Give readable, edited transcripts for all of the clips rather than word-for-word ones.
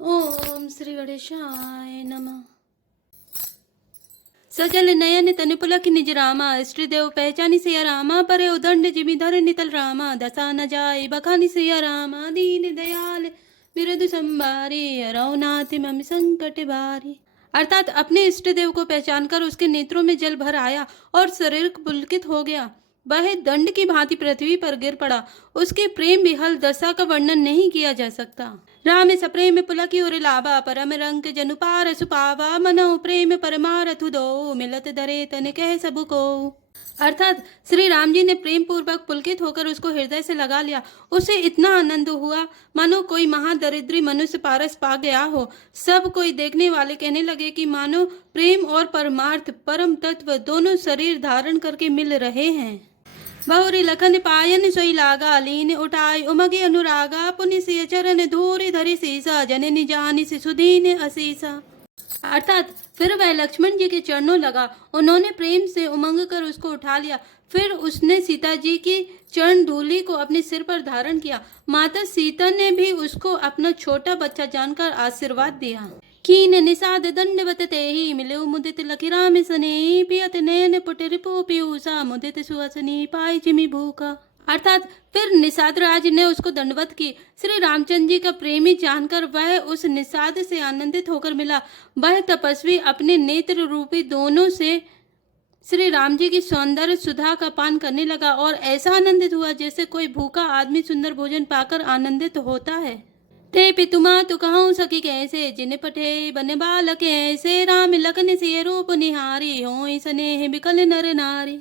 ओम श्री गणेशाय नमः। सजल नयन तनु पुलक निज रामा, इष्ट देव पहचानी सिया रामा, परे उदंड जिमिधर नितल रामा, दशा न जाय बखानी सिया रामा, दीन दयाल बिरदु संभारी, रौनाति मम संकट भारी। अर्थात अपने इष्ट देव को पहचान कर उसके नेत्रों में जल भर आया और शरीर पुलकित हो गया। वह दंड की भांति पृथ्वी पर गिर पड़ा। उसके प्रेम विहल दशा का वर्णन नहीं किया जा सकता। राम सप्रेम पुलकी उर लाभा, परम रंग जनु पार सुपावा, मनो प्रेम परमारथु दो, मिलत धरे तन कह सबु को। अर्थात श्री राम जी ने प्रेम पूर्वक पुलकित होकर उसको हृदय से लगा लिया। उसे इतना आनंद हुआ मानो कोई महादरिद्री मनुष्य पारस पा गया हो। सब कोई देखने वाले कहने लगे कि मानो प्रेम और परमार्थ परम तत्व दोनों शरीर धारण करके मिल रहे हैं। बहुरी लखन पायन सोई लागा, लीन उठाई उमगे अनुरागा, पुनि सिय चरण धूरि धरि सीसा, जननी जानी सुधीन असीसा। अर्थात फिर वह लक्ष्मण जी के चरणों लगा। उन्होंने प्रेम से उमंग कर उसको उठा लिया। फिर उसने सीता जी की चरण धूलि को अपने सिर पर धारण किया। माता सीता ने भी उसको अपना छोटा बच्चा जानकर आशीर्वाद दिया। कीन निषाद दंडवत तेहि, मिलो मुदित लखि राम सने, पियत नयन पुट रिपु पीयूषा, मुदित सुहसनी पाई जिमि भूखा। अर्थात फिर निषाद राज ने उसको दंडवत की। श्री रामचंद्र जी का प्रेमी जानकर वह उस निषाद से आनंदित होकर मिला। वह तपस्वी अपने नेत्र रूपी दोनों से श्री राम जी की सौंदर्य सुधा का पान करने लगा और ऐसा आनंदित हुआ जैसे कोई भूखा आदमी सुंदर भोजन पाकर आनंदित होता है। ते पितुमा तु कहूँ सखी कैसे, जिन पठे बन बालक ऐसे, राम लखन से रूप निहारी, होई स्नेह बिकल नर नारी।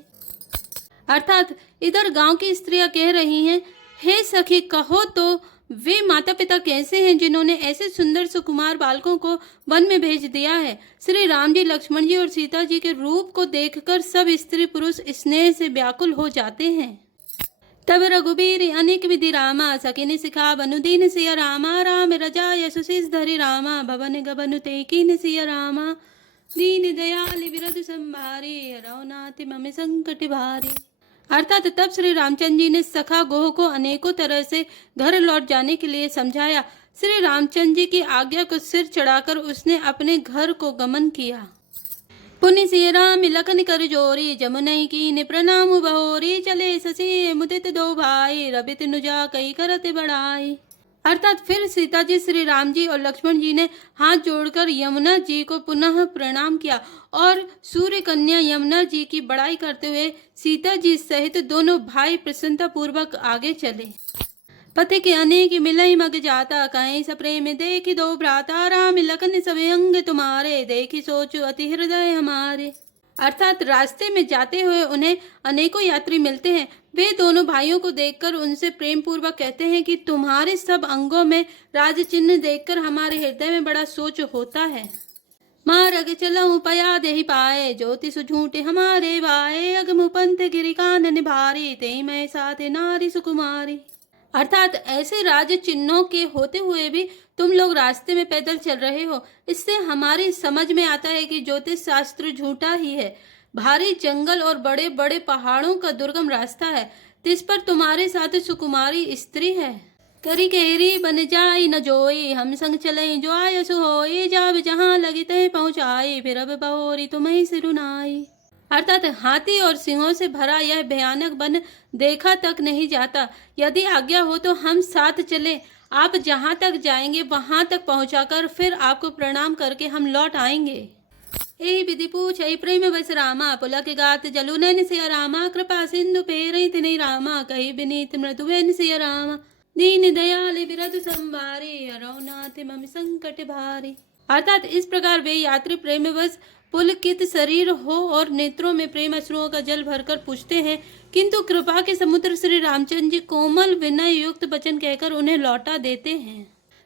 अर्थात इधर गांव की स्त्रियां कह रही हैं, हे सखी कहो तो वे माता पिता कैसे हैं जिन्होंने ऐसे सुंदर सुकुमार बालकों को वन में भेज दिया है। श्री राम जी, लक्ष्मण जी और सीता जी के रूप को देखकर सब स्त्री पुरुष स्नेह से व्याकुल हो जाते हैं। तब रघुबीर अनेक विधि रामा, सकिन सिखा बनु दीन सिया रामा, राम रजा यशुशीष धरि रामा, भवन गबनु ते कीन सिया रामा, दीन दयाल बिरधु संभारी, रौनाति मम संकट भारी। अर्थात तब श्री रामचंद्र जी ने सखा गोह को अनेकों तरह से घर लौट जाने के लिए समझाया। श्री रामचंद्र जी की आज्ञा को सिर चढ़ाकर उसने अपने घर को गमन किया। पुनि सिय राम लखन कर जोरी, जमुनई कीन प्रणाम बहोरी, चले ससी मुदित दो भाई, रबित नुजा कई करत बढ़ाई। अर्थात फिर सीता जी, श्री राम जी और लक्ष्मण जी ने हाथ जोड़कर यमुना जी को पुनः प्रणाम किया और सूर्य कन्या यमुना जी की बड़ाई करते हुए सीता जी सहित दोनों भाई प्रसन्नता पूर्वक आगे चले। पति के अनेक मिलई मग जाता, कहीं सप्रेम देखी दो भ्राता, राम लखन सब अंग तुम्हारे, देखी सोचो अति हृदय हमारे। अर्थात रास्ते में जाते हुए उन्हें अनेकों यात्री मिलते हैं। वे दोनों भाइयों को देखकर उनसे प्रेम पूर्वक कहते हैं कि तुम्हारे सब अंगों में राज चिन्ह देखकर हमारे हृदय में बड़ा सोच होता है। मार्ग चलऊं पया देहि पाए, ज्योति सुझूटे हमारे भाए, अगमु पंथ गिरि कानन भारी, तेई मैं साथे नारी सुकुमारी। अर्थात ऐसे राज चिन्हों के होते हुए भी तुम लोग रास्ते में पैदल चल रहे हो। इससे हमारी समझ में आता है कि ज्योतिष शास्त्र झूठा ही है। भारी जंगल और बड़े बड़े पहाड़ों का दुर्गम रास्ता है, जिस पर तुम्हारे साथ सुकुमारी स्त्री है। करी केरी बन जाई न जोई, हम संग चले जो आयसु होई, जाब जहाँ लगी तय पहुँचाई, फिर अब बहोरी तुम्हें सिरुनाई। अर्थात हाथी और सिंहों से भरा यह भयानक वन देखा तक नहीं जाता। यदि आज्ञा हो तो हम साथ चले। आप जहाँ तक जाएंगे वहां तक पहुंचाकर फिर आपको प्रणाम करके हम लौट आएंगे। ए विधि पूछ प्रेम बस रामा, पुलक गात जलु नैन सिया रामा, कृपा सिंधु पेरई तिनई रामा, कही विनीत मृदुवेन सिया रामा, दीन दयाल बिरधु संभारी, रौनाति मम संकट भारी। अर्थात इस प्रकार वे यात्री प्रेमवश पुलकित शरीर हो और नेत्रों में प्रेम अश्रुओं का जल भरकर पूछते हैं, किंतु कृपा के समुद्र श्री रामचंद्र जी कोमल विनय युक्त वचन कहकर उन्हें लौटा देते हैं।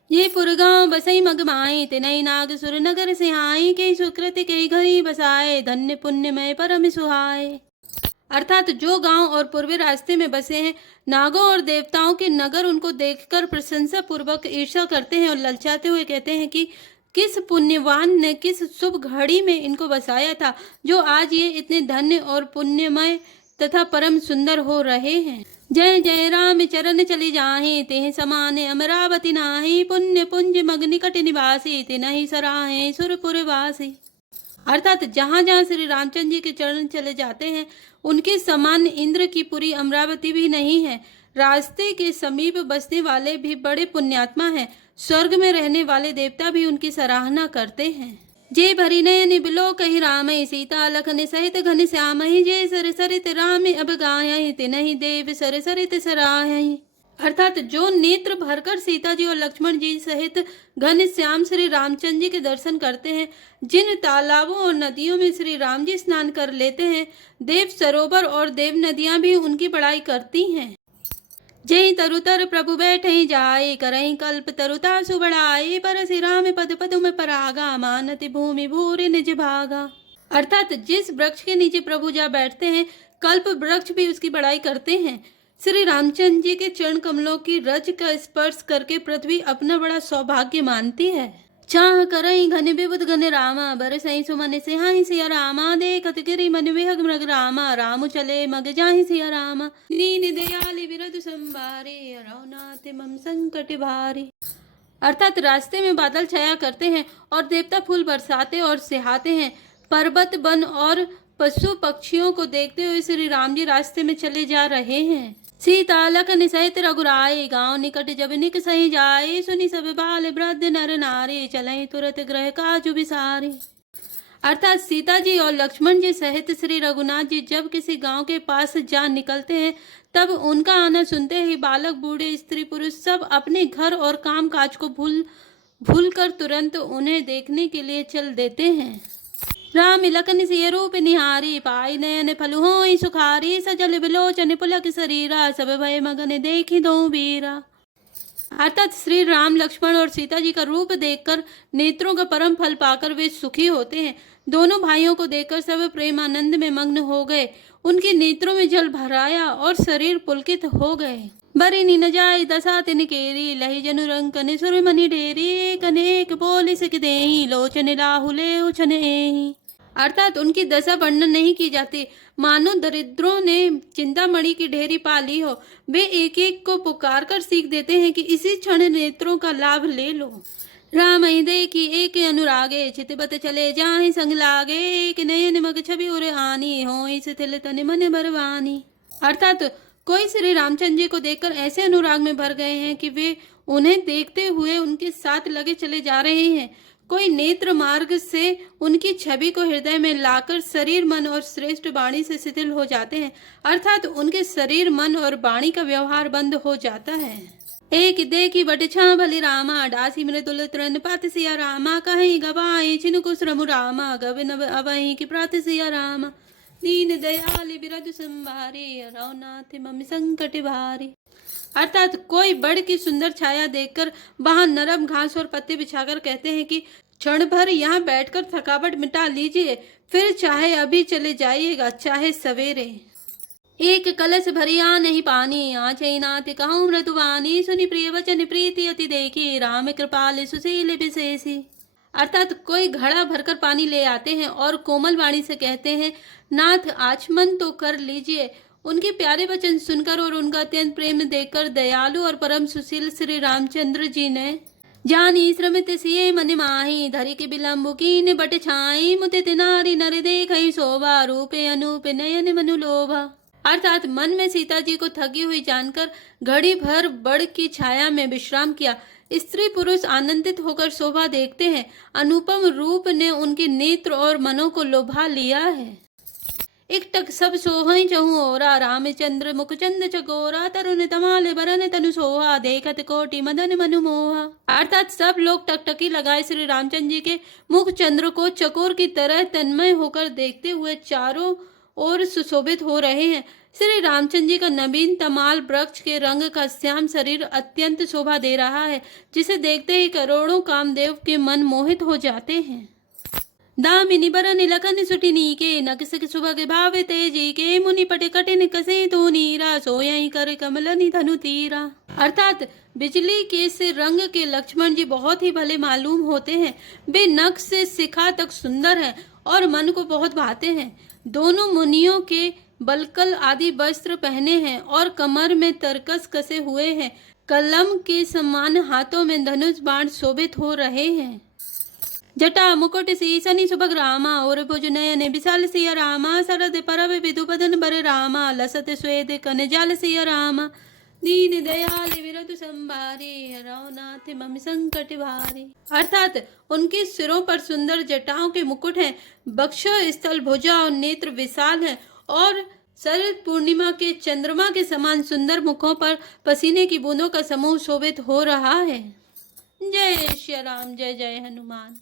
ये पुरगांव बसई मगमाई, तिनई नाग सुर नगर सिहाई, कई सुकृति कई घरी बसाए, धन्य पुण्यमय परम सुहाए। अर्थात जो गांव और पूर्वी रास्ते में बसे हैं, नागों और देवताओं के नगर उनको देखकर प्रशंसा पूर्वक ईर्ष्या करते हैं और ललचाते हुए कहते हैं कि किस पुण्यवान ने किस शुभ घड़ी में इनको बसाया था, जो आज ये इतने धन्य और पुण्यमय तथा परम सुंदर हो रहे हैं। जय जय राम चरण चली जाहे, तेह समान अमरावती नाहि। पुण्य पुंज मग निकट निवासी, तिनहि सराहे सुरपुर वासी। अर्थात जहाँ जहाँ श्री रामचंद्र जी के चरण चले जाते हैं, उनके समान इंद्र की पूरी अमरावती भी नहीं है। रास्ते के समीप बसने वाले भी बड़े पुण्यात्मा हैं। स्वर्ग में रहने वाले देवता भी उनकी सराहना करते हैं। जे भरी नयन बिलो कही राम, सीता लखन सहित घन श्याम। जे सर सरित राम अब गाय, तिनहि देव सर सरित सराय। अर्थात जो नेत्र भरकर सीता जी और लक्ष्मण जी सहित घन श्याम श्री रामचंद्र जी के दर्शन करते हैं, जिन तालाबों और नदियों में श्री राम जी स्नान कर लेते हैं, देव सरोवर और देव नदियां भी उनकी बड़ाई करती हैं। जय तरुतर प्रभु बैठे जाए, करहीं कल्प तरुता सुबड़ाए। पर श्री राम पद पदुम परागा, मानति भूमि भूरि निज भागा। अर्थात जिस वृक्ष के नीचे प्रभु जा बैठते हैं, कल्प वृक्ष भी उसकी बड़ाई करते हैं। श्री रामचंद्र जी के चरण कमलों की रज का स्पर्श करके पृथ्वी अपना बड़ा सौभाग्य मानती है। चाह करई घन विबुध घन रामा, बरसई सुमन सिहाई सिया रामा। देखत गिरि मन विहग मृग रामा, राम चले मग जाहि सिया रामा। दीन दयाल बिरधु संभारे, रघुनाथ मम संकट भारे। अर्थात रास्ते में बादल छाया करते हैं और देवता फूल बरसाते और सिहाते हैं। पर्वत वन और पशु पक्षियों को देखते हुए श्री राम जी रास्ते में चले जा रहे हैं। सीता लखन सहित रघुराई, गाँव निकट जब निक सही जाए। सुनी सब बाल वृद्ध नर नारी, चले तुरंत ग्रह काजु बिसारे। अर्थात सीता जी और लक्ष्मण जी सहित श्री रघुनाथ जी जब किसी गांव के पास जा निकलते हैं, तब उनका आना सुनते ही बालक बूढ़े स्त्री पुरुष सब अपने घर और काम काज को भूल कर तुरंत उन्हें देखने के लिए चल देते हैं। राम लखन सिय रूप निहारी, पाई नयन फल होई सुखारी। सजल बिलोचन पुलक शरीरा, सब भय मगन देखी दो वीरा। अर्थात श्री राम लक्ष्मण और सीता जी का रूप देखकर नेत्रों का परम फल पाकर वे सुखी होते हैं। दोनों भाइयों को देखकर सब प्रेमानंद में मग्न हो गए। उनके नेत्रों में जल भराया और शरीर पुलकित हो गए। बरी नी न जाय दशा तिन केरी, लही जनु रंग कने सुर मनि ढेरी। एक अनेक बोल सिक देही, लोचन राहुले उछन एही। अर्थात उनकी दशा वर्णन नहीं की जाती, मानो दरिद्रों ने चिंतामणि की ढेरी पा ली हो। वे एक एक को पुकार कर सीख देते हैं कि इसी क्षण नेत्रों का लाभ ले लो। राम देखी एक अनुरागे, चितबत चले जाहि संग लागे। एक नयन मग छवि उर आनी, होई शिथिल तन मन बरवानी। अर्थात कोई श्री रामचंद्र जी को देखकर ऐसे अनुराग में भर गए हैं कि वे उन्हें देखते हुए उनके साथ लगे चले जा रहे हैं। कोई नेत्र मार्ग से उनकी छवि को हृदय में लाकर शरीर मन और श्रेष्ठ वाणी से शिथिल हो जाते हैं। अर्थात उनके शरीर मन और वाणी का व्यवहार बंद हो जाता है। एक देखी बट छा भली रामा, डासी मृदुल तृण पात सिया रामा। कहीं गवाए छिनुकु श्रमु रामा, गव नव अवहि की प्रात सिया रामा। दीन दयाल बिरधु संभारे, रघुनाथ मम संकट भारे। अर्थात कोई बड़ की सुंदर छाया देखकर वहां नरम घास और पत्ते बिछाकर कहते हैं कि क्षण भर यहाँ बैठकर थकावट मिटा लीजिए, फिर चाहे अभी चले जाइएगा, चाहे सवेरे। एक कलश भरिया नहीं पानी, आँचई नाथ कहूँ मृदुवानी। सुनी प्रिय वचन प्रीति अति देखी, राम कृपाल सुशील विशेषी। अर्थात कोई घड़ा भरकर पानी ले आते हैं और कोमल वाणी से कहते हैं, नाथ आचमन तो कर लीजिए। उनके प्यारे वचन सुनकर और उनका अत्यंत प्रेम देखकर दयालु और परम सुशील श्री रामचंद्र जी ने जानी श्रमित सिए मन माही, धरि के बिलम्बु कीन बट छाई। मुदित नारी नर देखई शोभा, रूपे अनूप नयन मनु लोभा। अर्थात मन में सीता जी को थकी हुई जानकर घड़ी भर बड़ की छाया में विश्राम किया। स्त्री पुरुष आनंदित होकर शोभा देखते हैं। अनुपम रूप ने उनके नेत्र और मनों को लोभा लिया है। एक टक सब सोहई चहु ओरा, रामचंद्र मुखचंद चकोरा। तरुण तमाल बरन तनु सोहा, देखत कोटि मदन मनु मोहा। अर्थात सब लोग टकटकी लगाए श्री रामचंद्र जी के मुख चंद्र को चकोर की तरह तन्मय होकर देखते हुए चारों ओर सुशोभित हो रहे हैं। श्री रामचंद्र जी का नवीन तमाल वृक्ष के रंग का श्याम शरीर अत्यंत शोभा दे रहा है, जिसे देखते ही करोड़ों कामदेव के मन मोहित हो जाते हैं। दामिनी बरन लखन सुटिनी के, नकसक सुभग भाव तेजी के। मुनि पट कटिन कसे तो नीरा, सोयई कर कमलनि धनु तीरा। अर्थात बिजली के से रंग के लक्ष्मण जी बहुत ही भले मालूम होते हैं। वे नख से शिखा तक सुंदर हैं और मन को बहुत भाते हैं। दोनों मुनियों के बलकल आदि वस्त्र पहने हैं और कमर में तरकस कसे हुए हैं। कलम के समान हाथों में धनुष बाण शोभित हो रहे हैं। जटा मुकुट सीसनि सुभग रामा और भुज नयन विशाल सिया रामा शरद परब विदुपदन बर रामा लसत श्वेत कनजाल सिया रामा दीन दयाल विरतु संभारे रघुनाथ मम संकट भारे। अर्थात उनके सिरों पर सुंदर जटाओं के मुकुट हैं, वक्ष स्थल भुजा और नेत्र विशाल हैं और शरद पूर्णिमा के चंद्रमा के समान सुंदर मुखों पर पसीने की बूंदों का समूह शोभित हो रहा है। जय श्री राम, जय जय हनुमान।